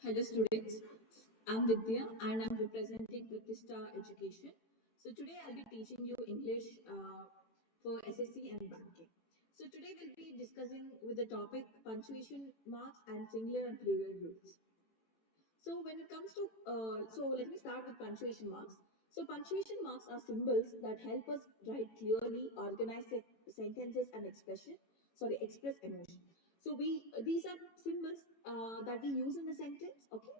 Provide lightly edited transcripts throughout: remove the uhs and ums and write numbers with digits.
Hello students, I'm Vidya and I'm representing Pratishtha Education. So today I'll be teaching you English for SSC and banking. So today we'll be discussing with the topic punctuation marks and singular and plural rules. So when it comes to, let me start with punctuation marks. So punctuation marks are symbols that help us write clearly, organize sentences and express emotion. So these are symbols that we use in the sentence. Okay.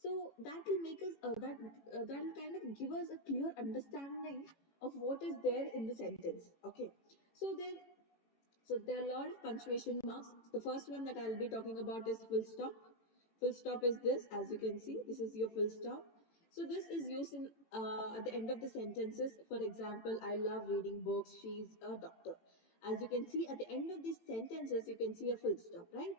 So that will make us that will kind of give us a clear understanding of what is there in the sentence. Okay. So then there are a lot of punctuation marks. The first one that I'll be talking about is full stop. Full stop is this, as you can see, this is your full stop. So this is used in at the end of the sentences. For example, I love reading books. She's a doctor. As you can see, at the end of these sentences, you can see a full stop, right?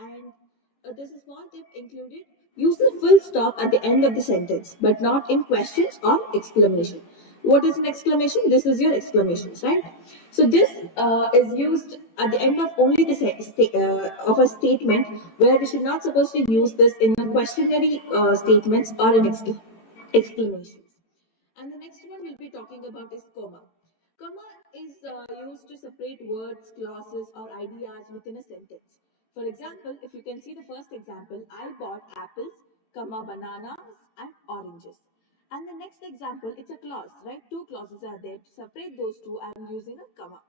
And there's a small tip included. Use the full stop at the end of the sentence, but not in questions or exclamation. What is an exclamation? This is your exclamations, right? So this is used at the end of only the of a statement, where we should not supposed to use this in questionary statements or in exclamations. And the next one we'll be talking about is comma. Comma is used to separate words, clauses, or ideas within a sentence. For example, if you can see the first example, I bought apples, comma, bananas, and oranges. And the next example, it's a clause, right? Two clauses are there. To separate those two, I'm using a comma.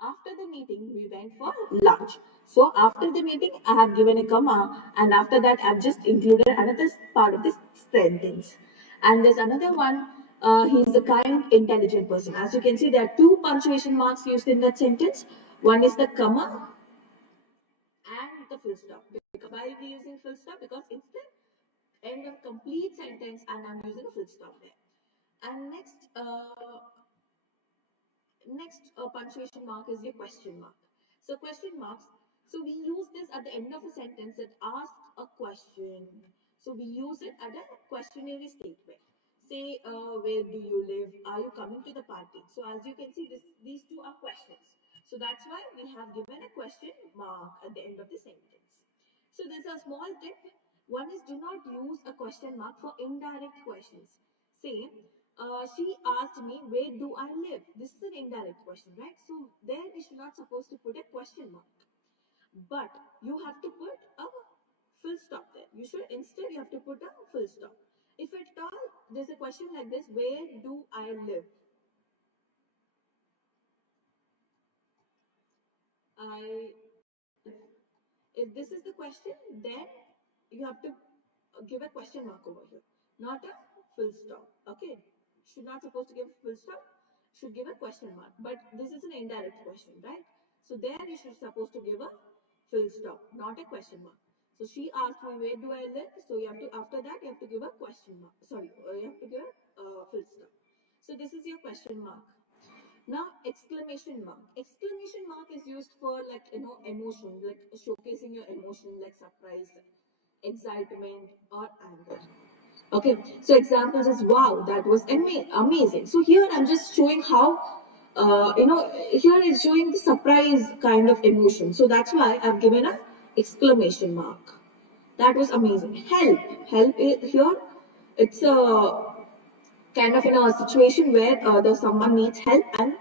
After the meeting, we went for lunch. So after the meeting, I have given a comma, and after that, I've just included another part of this sentence. And there's another one. He's a kind, intelligent person. As you can see, there are two punctuation marks used in that sentence. One is the comma and the full stop. Why are we using full stop? Because it's the end of complete sentence, and I'm using a full stop there. And next punctuation mark is your question mark. So question marks. So we use this at the end of a sentence that asks a question. So we use it at a questionary statement. Say, where do you live? Are you coming to the party? So as you can see, these two are questions. So that's why we have given a question mark at the end of the sentence. So there's a small tip. One is, do not use a question mark for indirect questions. Say, she asked me, where do I live? This is an indirect question, right? So there we should not supposed to put a question mark. But you have to put a full stop there. You have to put a full stop. If at all there's a question like this, where do I live? I If this is the question, then you have to give a question mark over here, not a full stop. Okay, should not supposed to give full stop, should give a question mark. But this is an indirect question, right? So there you should supposed to give a full stop, not a question mark. So she asked me, where do I live? So you have to, after that you have to give a question mark. Sorry, you have to give a full stop. So this is your question mark. Now, exclamation mark. Exclamation mark is used for, like, emotion, like showcasing your emotion, like surprise, excitement, or anger. Okay, so examples is, wow, that was amazing. So here I'm just showing how, here it's showing the surprise kind of emotion. So that's why I've given a exclamation mark. That was amazing. Help here. It's a kind of in a situation where there's someone needs help, and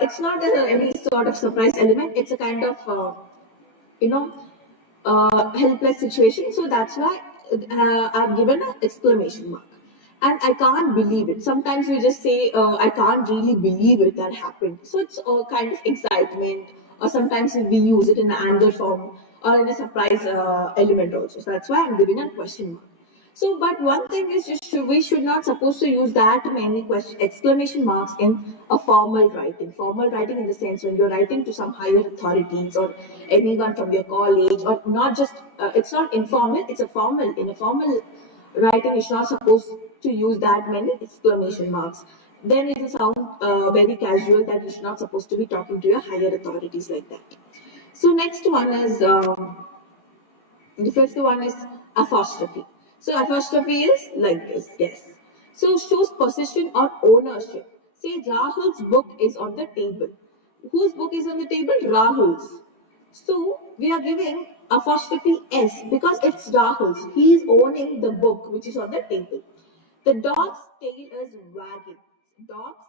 it's not any sort of surprise element. It's a kind of you know helpless situation. So that's why I've given an exclamation mark. And I can't believe it. Sometimes we just say, I can't really believe it that happened. So it's a kind of excitement, or sometimes we use it in an anger form or in a surprise element also. So that's why I'm giving a question mark. So, but one thing is, we should not supposed to use that many exclamation marks in a formal writing. Formal writing in the sense when you're writing to some higher authorities or anyone from your college, or not just, it's not informal, it's a formal. In a formal writing, you're not supposed to use that many exclamation marks. Then it will sound very casual, that you're not supposed to be talking to your higher authorities like that. So next one is, the fifth one is apostrophe. So apostrophe is like this, yes. So shows possession or ownership. Say Rahul's book is on the table. Whose book is on the table? Rahul's. So we are giving apostrophe S because it's Rahul's. He is owning the book which is on the table. The dog's tail is wagging. Dog's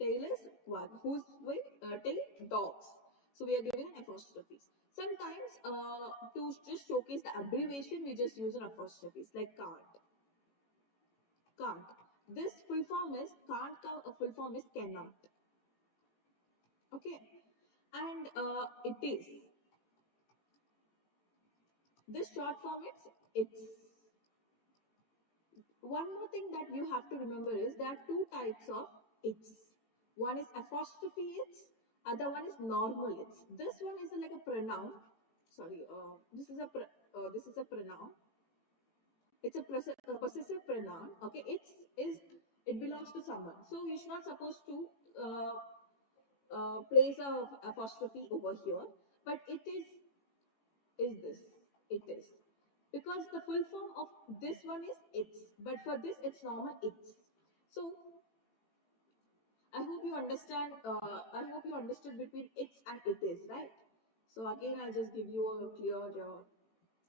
tail is wagging. Whose way? Tail? Dogs. So we are giving apostrophes. Sometimes to just showcase the abbreviation, we just use an apostrophes like can't. Can't. This full form is can't. Full form is cannot. Okay. And it is. This short form is it's. One more thing that you have to remember is there are two types of it's. One is apostrophe it's, other one is normal it's. This one is like a pronoun. Sorry, this is a pronoun. It's a possessive pronoun. Okay, it belongs to someone. So you're not supposed to place a apostrophe over here, but it is this. It is. Because the full form of this one is it's, but for this it's normal it's. So I hope you understand. I hope you understood between it's and it is, right? So again, I'll just give you a clear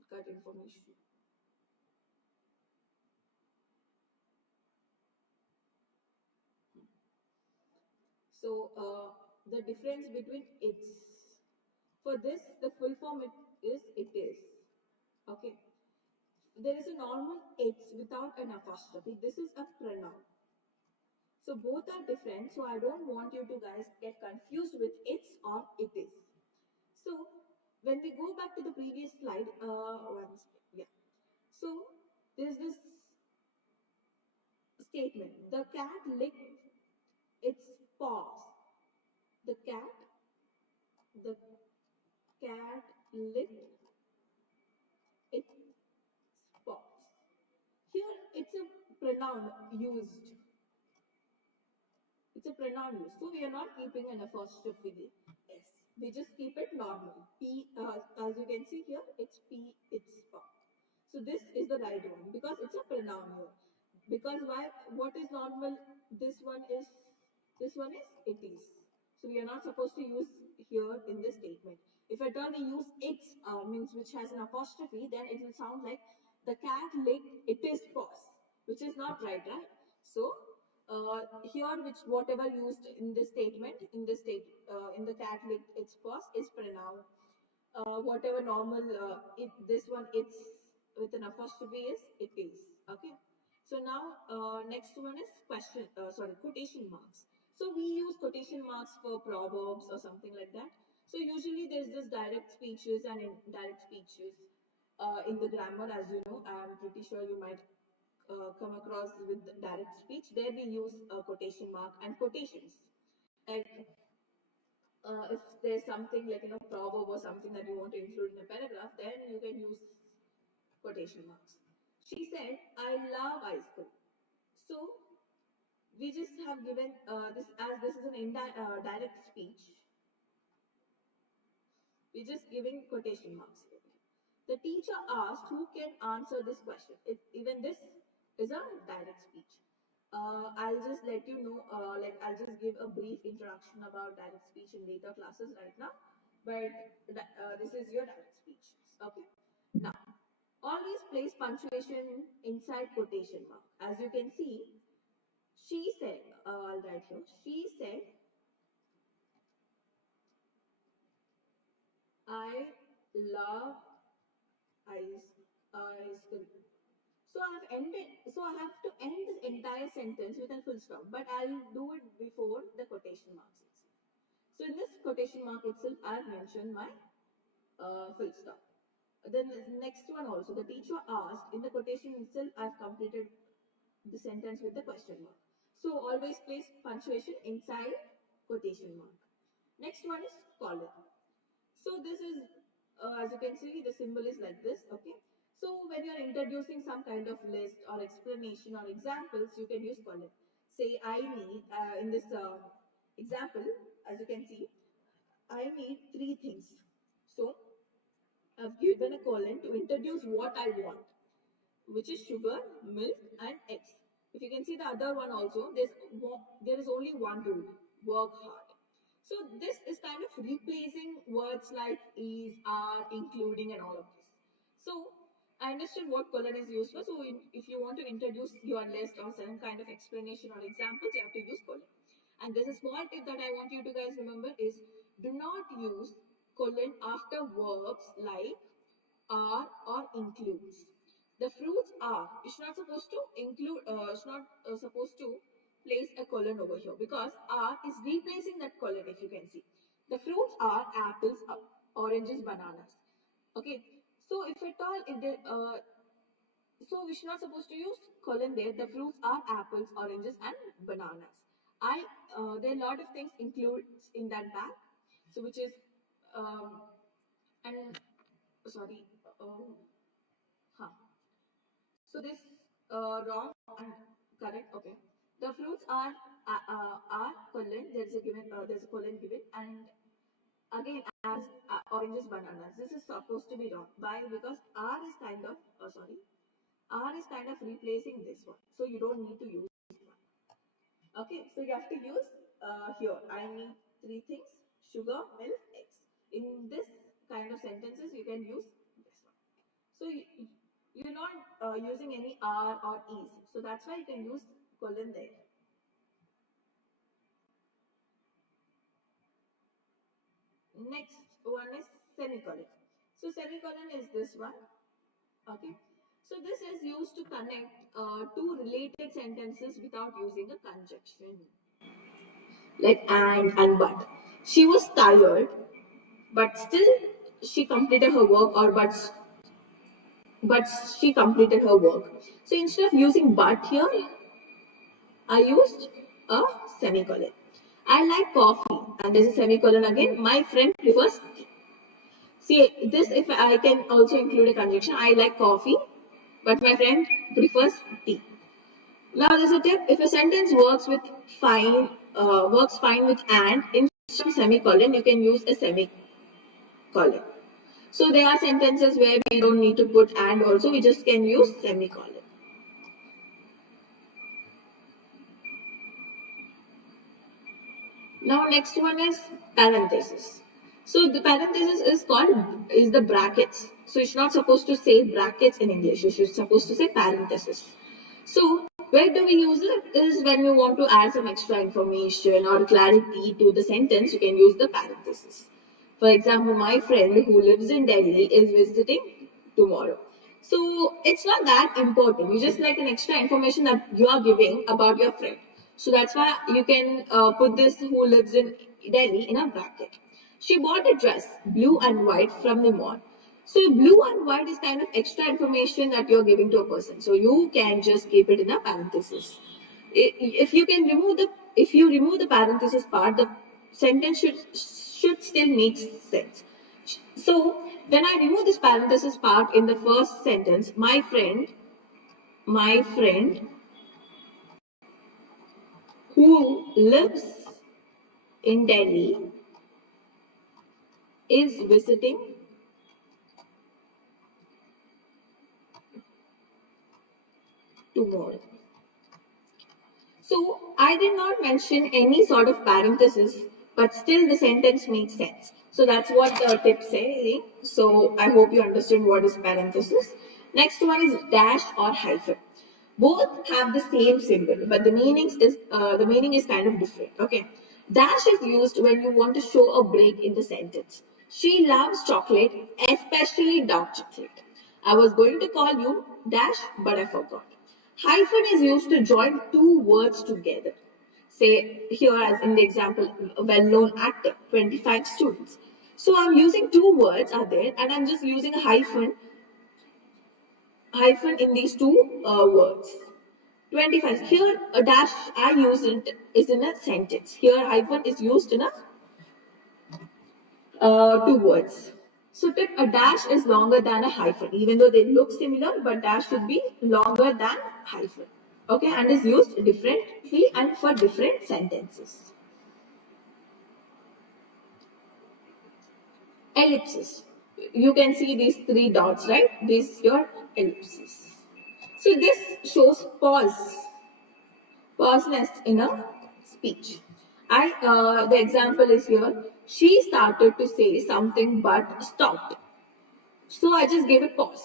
cut information. So the difference between it's, for this the full form it is. Okay. There is a normal it's without an apostrophe. This is a pronoun. So both are different. So I don't want you to guys get confused with it's or it is. So when we go back to the previous slide, yeah. So there's this statement: the cat licked its paws. The the cat licked its paws. Here it's a pronoun used. It's a pronoun use. So we are not keeping an apostrophe s. We just keep it normal. P, as you can see here, it's P, it's pa. So this is the right one because it's a pronoun here. Because why? What is normal? This one is, it is. So we are not supposed to use here in this statement. If at all we use its means which has an apostrophe, then it will sound like the cat licked its paws, which is not right, right? So here, which whatever used in this statement, in the cat licked its paws is pronoun. Whatever normal this one it's with an apostrophe is it is. Okay. So now next one is quotation marks. So we use quotation marks for proverbs or something like that. So usually there's this direct speeches and indirect speeches in the grammar, as you know. I'm pretty sure you might come across with direct speech. There we use quotation mark and quotations. Like if there's something like proverb or something that you want to include in a paragraph, then you can use quotation marks. She said, "I love ice cream." So we just have given this as this is an direct speech. We're just giving quotation marks here. The teacher asked, "Who can answer this question?" Even this is a direct speech. I'll just let you know, I'll just give a brief introduction about direct speech in later classes right now. But this is your direct speech. Okay. Now, always place punctuation inside quotation mark. As you can see, she said, I'll write here, she said, "I love ice cream." So I have to end this entire sentence with a full stop, but I'll do it before the quotation marks itself. So in this quotation mark itself, I have mentioned my full stop. Then the next one also, the teacher asked, in the quotation itself, I've completed the sentence with the question mark. So always place punctuation inside quotation mark. Next one is colon. So this is, as you can see, the symbol is like this, okay? So when you are introducing some kind of list or explanation or examples, you can use colon. Say, I need, in this example, as you can see, I need 3 things. So I've given a colon to introduce what I want, which is sugar, milk, and eggs. If you can see the other one also, there is only one rule: work hard. So this is kind of replacing words like is, are, including, and all of this. So I understand what colon is used for. So if you want to introduce your list or some kind of explanation or examples, you have to use colon. And there's a small tip that I want you to guys remember is do not use colon after verbs like are or includes. The fruits are. It's not supposed to include. It's not supposed to place a colon over here because are is replacing that colon. If you can see, the fruits are apples, oranges, bananas. Okay. So if at all, if the so we're not supposed to use colon there. The fruits are apples, oranges, and bananas. There are a lot of things includes in that bag. So which is and sorry. Huh. So this wrong and correct. Okay. The fruits are colon. There's a colon given, and again as oranges, bananas. This is supposed to be wrong. Why? Because R is kind of R is kind of replacing this one. So you don't need to use this one. Okay. So you have to use here. I need three things: sugar, milk, eggs. In this kind of sentences, you can use this one. So you're not using any R or E's. So that's why you can use colon there. Next one is semicolon. So semicolon is this one. Okay. So this is used to connect two related sentences without using a conjunction. Like and but. She was tired, but still she completed her work or but she completed her work. So instead of using but here, I used a semicolon. I like coffee, and there's a semicolon again. My friend prefers tea. See, this if I can also include a conjunction. I like coffee, but my friend prefers tea. Now there's a tip. If a sentence works fine with and instead of semicolon, you can use a semicolon. So there are sentences where we don't need to put and also we just can use semicolon. Now next one is parenthesis. So the parenthesis is the brackets. So it's not supposed to say brackets in English. It's supposed to say parenthesis. So where do we use it? Is when you want to add some extra information or clarity to the sentence, you can use the parenthesis. For example, my friend who lives in Delhi is visiting tomorrow. So it's not that important. It's just like an extra information that you are giving about your friend. So that's why you can put this who lives in Delhi in a bracket. She bought a dress, blue and white, from the mall. So blue and white is kind of extra information that you're giving to a person. So you can just keep it in a parenthesis. If you can remove the if you remove the parenthesis part, the sentence should still make sense. So when I remove this parenthesis part in the first sentence, my friend who lives in Delhi is visiting tomorrow. So I did not mention any sort of parenthesis, but still the sentence makes sense. So that's what the tips say. So I hope you understand what is parenthesis. Next one is dash or hyphen. Both have the same symbol, but the meaning is kind of different. Okay, dash is used when you want to show a break in the sentence. She loves chocolate, especially dark chocolate. I was going to call you dash, but I forgot. Hyphen is used to join two words together. Say here as in the example, a well-known actor, 25 students. So I'm using two words are there and I'm just using a hyphen in these two words. 25. Here a dash I use it is in a sentence. Here hyphen is used in a two words. So tip a dash is longer than a hyphen, even though they look similar, but dash should be longer than hyphen. Okay, and is used differently and for different sentences. Ellipses. You can see these three dots, right? This is your ellipsis. So this shows pauseness in a speech. The example is here. She started to say something but stopped. So I just gave a pause.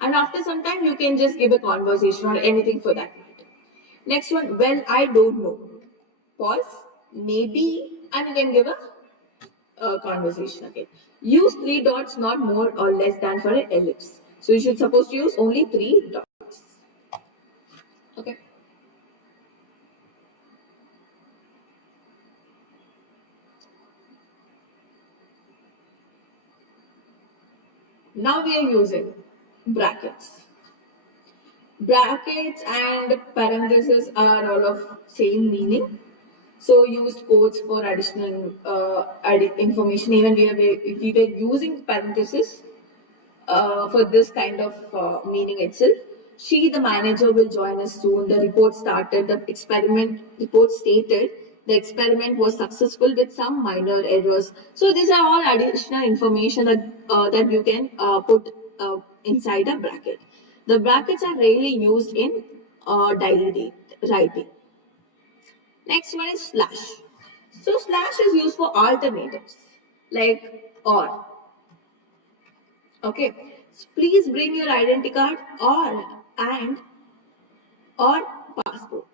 And after some time, you can just give a conversation or anything for that matter. Next one, well, I don't know. Pause, maybe, and you can give a conversation again. Use three dots, not more or less than for an ellipse. So you should suppose to use only three dots. Okay. Now we are using brackets. Brackets and parentheses are all of same meaning. So use quotes for additional information. Even if we were using parentheses for this kind of meaning itself. She, the manager, will join us soon. The report started. The experiment report stated the experiment was successful with some minor errors. So these are all additional information that you can put inside a bracket. The brackets are rarely used in daily writing. Next one is slash. So slash is used for alternatives like or. Okay. So please bring your identity card and or passport.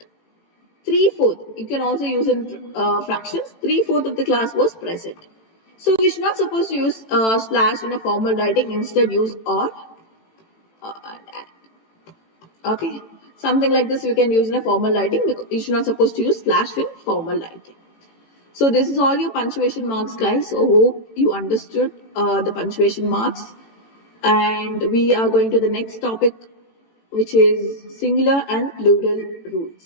3/4. You can also use in fractions. 3/4 of the class was present. So we should not supposed to use slash in a formal writing. Instead, use or. Okay. Something like this you can use in a formal writing because you should not supposed to use slash in formal writing. So this is all your punctuation marks, guys. So hope you understood the punctuation marks. And we are going to the next topic, which is singular and plural rules.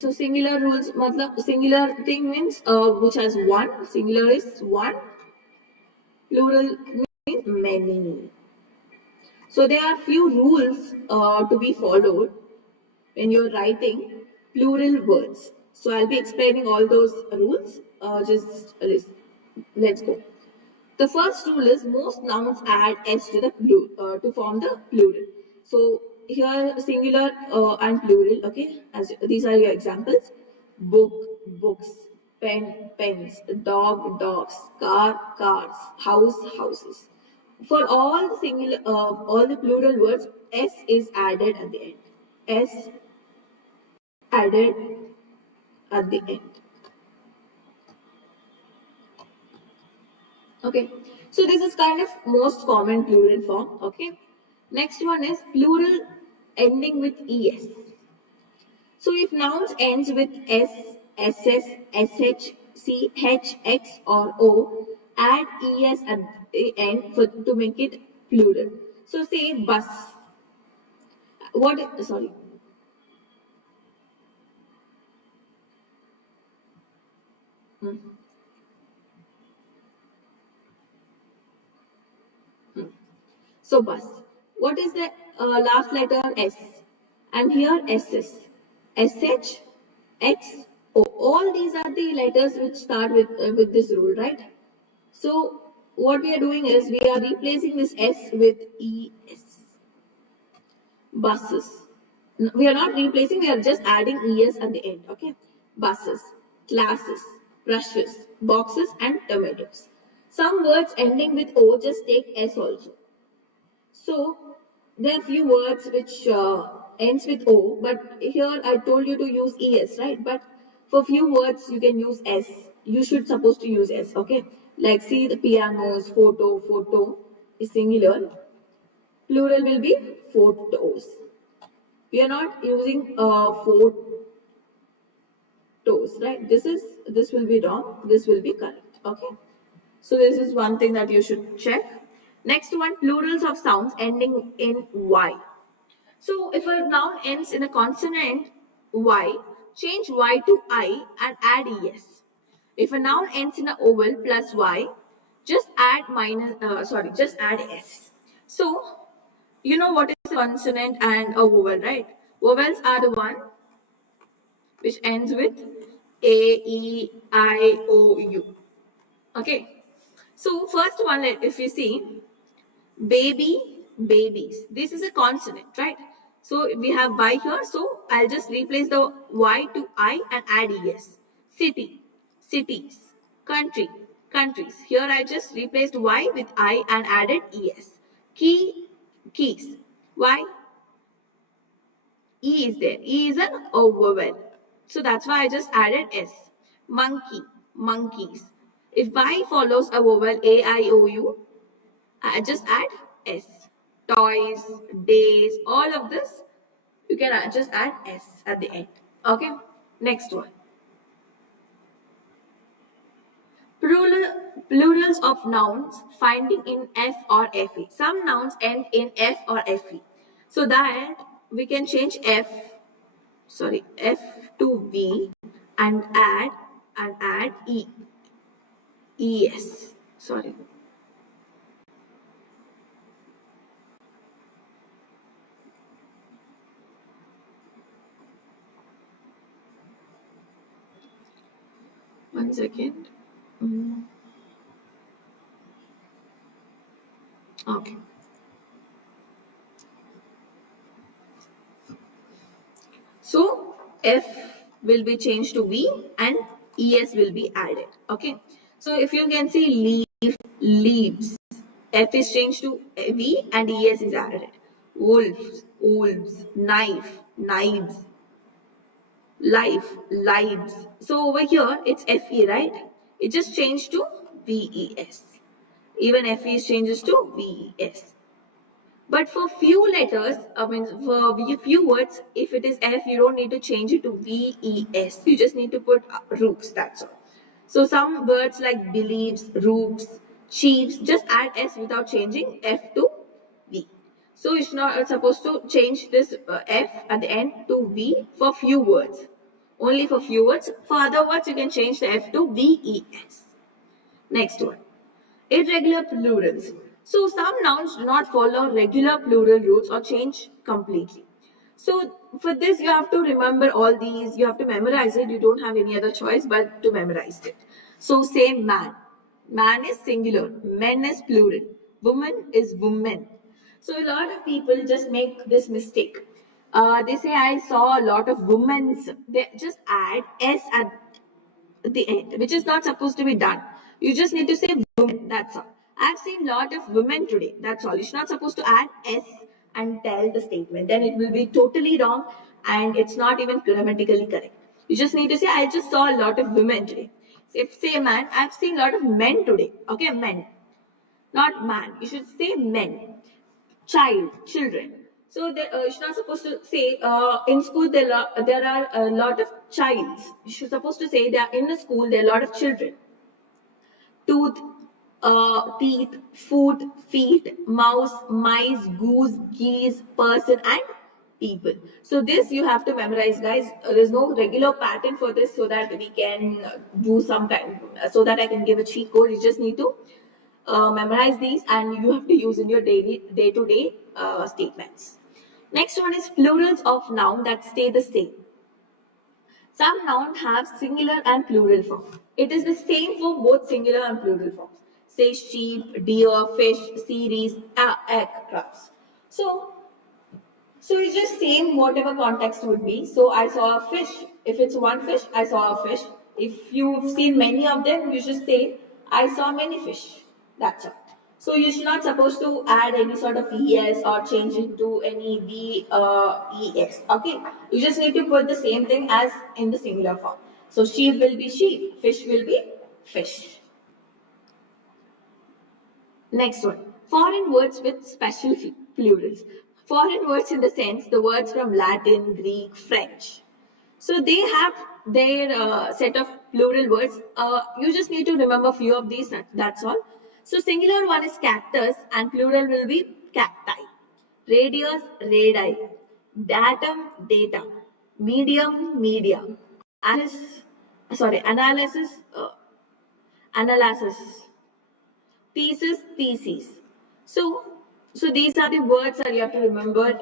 So singular rules, matlab singular thing means which has one. Singular is one. Plural means many. So there are few rules to be followed when you're writing plural words. So I'll be explaining all those rules. Let's go. The first rule is most nouns add s to the to form the plural. So here singular and plural. Okay, as these are your examples: book, books, pen, pens, dog, dogs, car, cars, house, houses. For all the singular, all the plural words, s is added at the end. S added at the end. Okay, so this is kind of most common plural form. Okay, next one is plural ending with es. So if nouns ends with s, ss, sh, ch, x, or o, add es at the end to make it plural. So say bus. What? Sorry. Hmm. Hmm. So bus. What is the last letter S? And here SS, SH, X, O. All these are the letters which start with this rule, right? So what we are doing is we are replacing this S with ES. Buses. We are not replacing, we are just adding ES at the end. Okay. Buses, classes, brushes, boxes, and tomatoes. Some words ending with O just take S also. So there are few words which ends with O, but here I told you to use ES, right? But for few words you can use S. You should supposed to use S, okay? Like see the pianos, photo, photo is singular. Plural will be photos. We are not using photos, right? This will be wrong. This will be correct, okay? So this is one thing that you should check. Next one, plurals of sounds ending in Y. So if a noun ends in a consonant Y, change Y to I and add ES. If a noun ends in a vowel plus Y, just just add S. So you know what is a consonant and a vowel, right? Vowels are the one which ends with A, E, I, O, U. Okay. So first one, if you see baby, babies. This is a consonant, right? So we have Y here. So I'll just replace the Y to I and add ES. City, cities. Country, countries. Here I just replaced Y with I and added ES. Key, keys. Y, E is there. E is an vowel. So that's why I just added S. Monkey, monkeys. If Y follows a vowel A, I, O, U, I just add S. Toys, days, all of this, you can just add S at the end. Okay, next one. Plurals of nouns finding in F or FE. Some nouns end in F or FE. So that we can change F to V and add ES. Sorry. One second. Okay. So F will be changed to V and ES will be added. Okay. So if you can see leaf, leaves. F is changed to V and ES is added. Wolves, wolves. Knife, knives. Life, lives. So over here it's FE, right? It just changed to VES. Even FE changes to VES. But for few letters, I mean for few words, if it is F, you don't need to change it to VES. You just need to put roofs, that's all. So some words like believes, roofs, chiefs, just add S without changing F to V. So it's not supposed to change this F at the end to V for few words. Only for few words. For other words, you can change the F to VES. Next one. Irregular plurals. So some nouns do not follow regular plural rules or change completely. So for this you have to remember all these, you have to memorize it, you don't have any other choice but to memorize it. So say man. Man is singular, men is plural, woman is women. So a lot of people just make this mistake. They say I saw a lot of women's. They just add s at the end, which is not supposed to be done. You just need to say women, that's all. I've seen a lot of women today, that's all. You're not supposed to add S and tell the statement. Then it will be totally wrong and it's not even grammatically correct. You just need to say, I just saw a lot of women today. If say man, I've seen a lot of men today. Okay, men. Not man. You should say men. Child, children. So you're not supposed to say in school there are a lot of childs. You're supposed to say that in the school there are a lot of children. Tooth, teeth, foot, feet, mouse, mice, goose, geese, person, and people. So this you have to memorize, guys. There's no regular pattern for this, so that we can do some kind, so that I can give a cheat code. You just need to memorize these and you have to use in your day-to-day statements. Next one is plurals of noun that stay the same. Some nouns have singular and plural form. It is the same for both singular and plural forms. Say sheep, deer, fish, series, egg, crabs. So it's just same whatever context would be. So I saw a fish. If it's one fish, I saw a fish. If you've seen many of them, you should say I saw many fish. That's all. So you're not supposed to add any sort of es or change it to any es. Okay. You just need to put the same thing as in the singular form. So sheep will be sheep. Fish will be fish. Next one, foreign words with special plurals. Foreign words in the sense, the words from Latin, Greek, French. So they have their set of plural words. You just need to remember a few of these, that's all. So singular one is cactus and plural will be cacti. Radius, radii. Datum, data. Medium, media. Analysis, analysis. Thesis, theses. So, so these are the words that you have to remember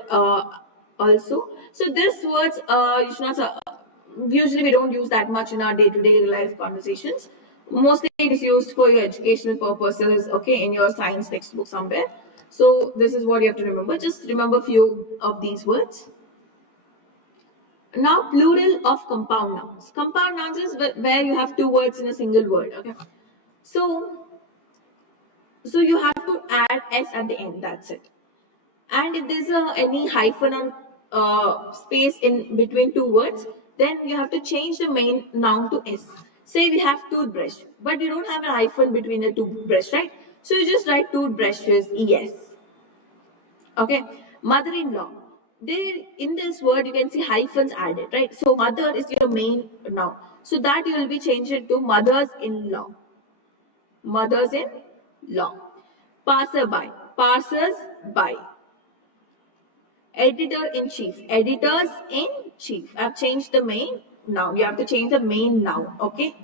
also. So these words, you should not, usually we don't use that much in our day-to-day life conversations. Mostly it is used for your educational purposes, okay, in your science textbook somewhere. So this is what you have to remember. Just remember few of these words. Now, plural of compound nouns. Compound nouns is where you have two words in a single word, okay. So, you have to add s at the end, that's it. And if there's any hyphen or space in between two words, then you have to change the main noun to s. Say we have toothbrush, but you don't have a hyphen between the toothbrush, right? So you just write toothbrushes, es. Okay, mother-in-law. There in this word you can see hyphens added, right? So mother is your main noun. So that you will be changed to mothers-in-law. Mothers-in-law. Passerby. Passers-by. Editor-in-chief. Editors-in-chief. I've changed the main noun. You have to change the main noun. Okay.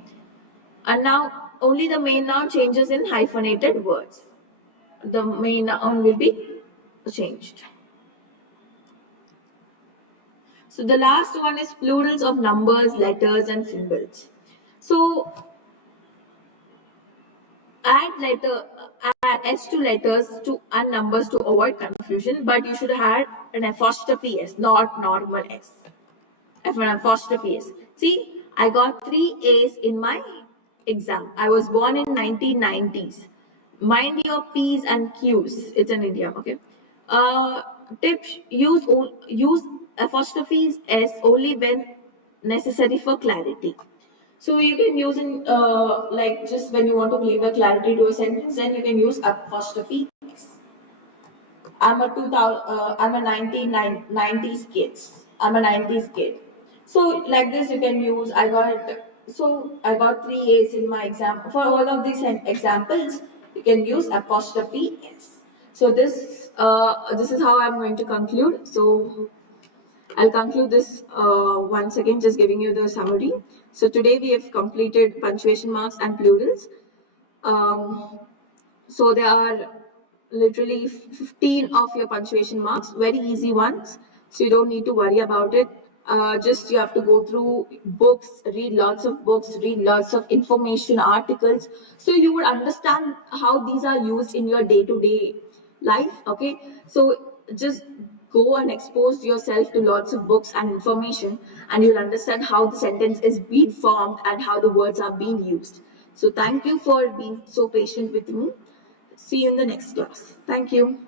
And now only the main noun changes in hyphenated words. The main noun will be changed. So the last one is plurals of numbers, letters, and symbols. So add s to letters to and numbers to avoid confusion, but you should add an apostrophe s, not normal s. An apostrophe s. See, I got 3 A's in my exam. I was born in 1990s. Mind your P's and Q's. It's an idiom, okay? Tip: use apostrophes s only when necessary for clarity. So you can use in like just when you want to give a clarity to a sentence, then you can use apostrophe s. I'm a 1990s kids. I'm a 90s kid. So like this you can use I got 3 A's in my exam. For all of these examples, you can use apostrophe s. So this is how I'm going to conclude. So I'll conclude this once again, just giving you the summary. So today we have completed punctuation marks and plurals. Um, so there are literally 15 of your punctuation marks, very easy ones. So you don't need to worry about it. Just you have to go through books, read lots of books, read lots of information, articles. So you would understand how these are used in your day-to-day life. Okay. So just go and expose yourself to lots of books and information, and you'll understand how the sentence is being formed and how the words are being used. So thank you for being so patient with me. See you in the next class. Thank you.